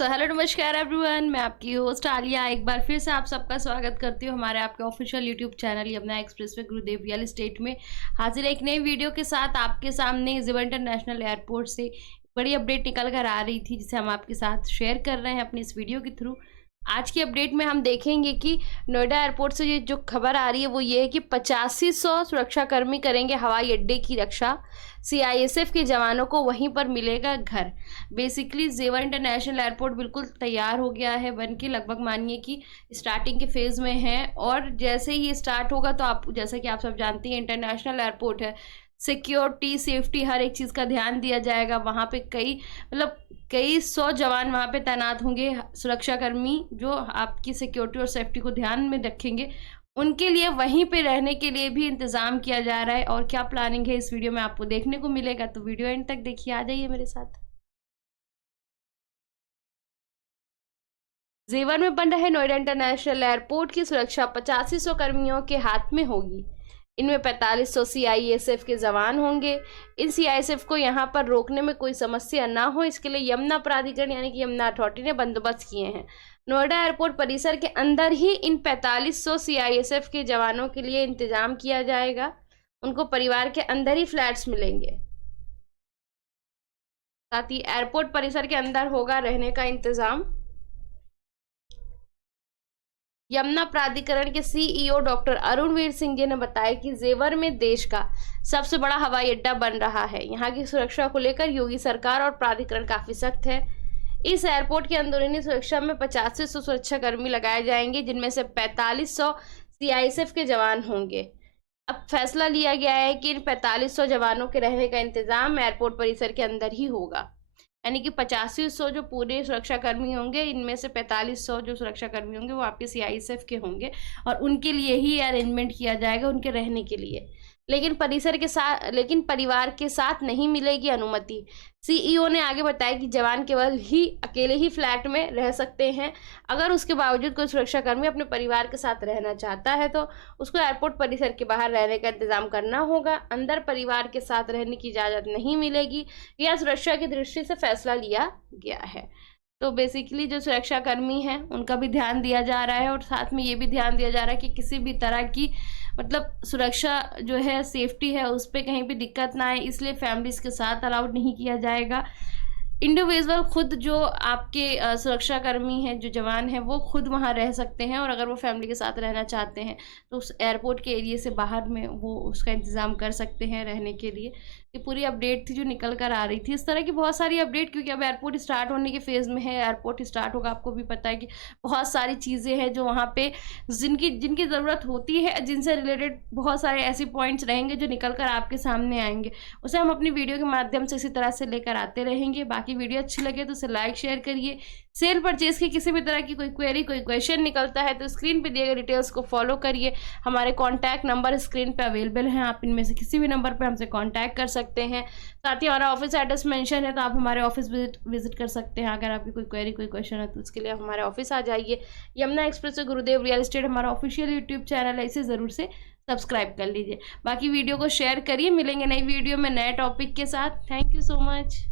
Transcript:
Hello नमस्कार everyone, मैं आपकी होस्ट आलिया एक बार फिर से आप सबका स्वागत करती हूँ हमारे आपके official YouTube channel Yamuna express way गुरुदेव रियल एस्टेट में। हाजिर एक नई वीडियो के साथ आपके सामने ज़िवा इंटरनेशनल एयरपोर्ट से बड़ी अपडेट निकल कर आ रही थी, जिसे हम आपके साथ शेयर कर रहे हैं अपनी इस वीडियो के थ्रू। आज की अपडेट में हम देखेंगे कि नोएडा एयरपोर्ट से ये जो खबर आ रही है वो ये है कि 8500 सुरक्षाकर्मी करेंगे हवाई अड्डे की रक्षा। सीआईएसएफ के जवानों को वहीं पर मिलेगा घर। बेसिकली ज़िवा इंटरनेशनल एयरपोर्ट बिल्कुल तैयार हो गया है, बन के लगभग मानिए कि स्टार्टिंग के फेज़ में है। और जैसे ही ये स्टार्ट होगा तो आप जैसा कि आप सब जानते हैं इंटरनेशनल एयरपोर्ट है, सिक्योरिटी सेफ्टी हर एक चीज़ का ध्यान दिया जाएगा। वहाँ पे कई सौ जवान वहाँ पे तैनात होंगे, सुरक्षाकर्मी जो आपकी सिक्योरिटी और सेफ्टी को ध्यान में रखेंगे। उनके लिए वहीं पे रहने के लिए भी इंतज़ाम किया जा रहा है। और क्या प्लानिंग है इस वीडियो में आपको देखने को मिलेगा, तो वीडियो एंड तक देखिए। आ जाइए मेरे साथ। जेवर में बन रहे नोएडा इंटरनेशनल एयरपोर्ट की सुरक्षा 8500 कर्मियों के हाथ में होगी। इनमें 4500 सीआईएसएफ के जवान होंगे। इन सीआईएसएफ को यहां पर रोकने में कोई समस्या ना हो, इसके लिए यमुना प्राधिकरण यानी कि यमुना अथॉरिटी ने बंदोबस्त किए हैं। नोएडा एयरपोर्ट परिसर के अंदर ही इन 4500 सीआईएसएफ के जवानों के लिए इंतजाम किया जाएगा। उनको परिवार के अंदर ही फ्लैट्स मिलेंगे। साथ ही एयरपोर्ट परिसर के अंदर होगा रहने का इंतजाम। यमुना प्राधिकरण के सीईओ डॉक्टर अरुणवीर सिंह जी ने बताया कि जेवर में देश का सबसे बड़ा हवाई अड्डा बन रहा है। यहाँ की सुरक्षा को लेकर योगी सरकार और प्राधिकरण काफी सख्त है। इस एयरपोर्ट की अंदरूनी सुरक्षा में 8500 सुरक्षाकर्मी लगाए जाएंगे, जिनमें से 4500 सीआईएसएफ के जवान होंगे। अब फैसला लिया गया है कि इन 4500 जवानों के रहने का इंतजाम एयरपोर्ट परिसर के अंदर ही होगा। यानी कि 8500 जो पूरे सुरक्षाकर्मी होंगे, इनमें से 4500 जो सुरक्षाकर्मी होंगे वो आपके सीआईएसएफ के होंगे और उनके लिए ही अरेंजमेंट किया जाएगा उनके रहने के लिए। लेकिन परिवार के साथ नहीं मिलेगी अनुमति। सीईओ ने आगे बताया कि जवान केवल अकेले ही फ्लैट में रह सकते हैं। अगर उसके बावजूद कोई सुरक्षाकर्मी अपने परिवार के साथ रहना चाहता है तो उसको एयरपोर्ट परिसर के बाहर रहने का इंतजाम करना होगा। अंदर परिवार के साथ रहने की इजाज़त नहीं मिलेगी। यह सुरक्षा की दृष्टि से फैसला लिया गया है। तो बेसिकली जो सुरक्षाकर्मी हैं उनका भी ध्यान दिया जा रहा है और साथ में ये भी ध्यान दिया जा रहा है कि किसी भी तरह की सुरक्षा जो है, सेफ्टी है, उस पर कहीं भी दिक्कत ना आए, इसलिए फैमिलीज के साथ अलाउड नहीं किया जाएगा। इंडिविजुअल खुद जो आपके सुरक्षाकर्मी हैं, जो जवान हैं, वो खुद वहाँ रह सकते हैं और अगर वो फैमिली के साथ रहना चाहते हैं तो उस एयरपोर्ट के एरिया से बाहर में वो उसका इंतज़ाम कर सकते हैं रहने के लिए। ये पूरी अपडेट थी जो निकल कर आ रही थी। इस तरह की बहुत सारी अपडेट, क्योंकि अब एयरपोर्ट स्टार्ट होने के फेज़ में है, एयरपोर्ट स्टार्ट होगा, आपको भी पता है कि बहुत सारी चीज़ें हैं जो वहाँ पे जिनकी ज़रूरत होती है, जिनसे रिलेटेड बहुत सारे ऐसे पॉइंट्स रहेंगे जो निकल कर आपके सामने आएंगे। उसे हम अपनी वीडियो के माध्यम से इसी तरह से लेकर आते रहेंगे। बाकी वीडियो अच्छी लगे तो उसे लाइक शेयर करिए। सेल परचेज की किसी भी तरह की कोई क्वेरी, कोई क्वेश्चन निकलता है तो स्क्रीन पे दिए गए डिटेल्स को फॉलो करिए। हमारे कॉन्टैक्ट नंबर स्क्रीन पे अवेलेबल हैं, आप इनमें से किसी भी नंबर पे हमसे कॉन्टैक्ट कर सकते हैं। साथ ही हमारा ऑफिस एड्रेस मेंशन है, तो आप हमारे ऑफिस विजिट कर सकते हैं। अगर आपकी कोई क्वेरी, कोई क्वेश्चन है तो उसके लिए हमारे ऑफिस आ जाइए। यमुना एक्सप्रेस से गुरुदेव रियल एस्टेट हमारा ऑफिशियल यूट्यूब चैनल है, इसे ज़रूर से सब्सक्राइब कर लीजिए। बाकी वीडियो को शेयर करिए। मिलेंगे नई वीडियो में नए टॉपिक के साथ। Thank you so much.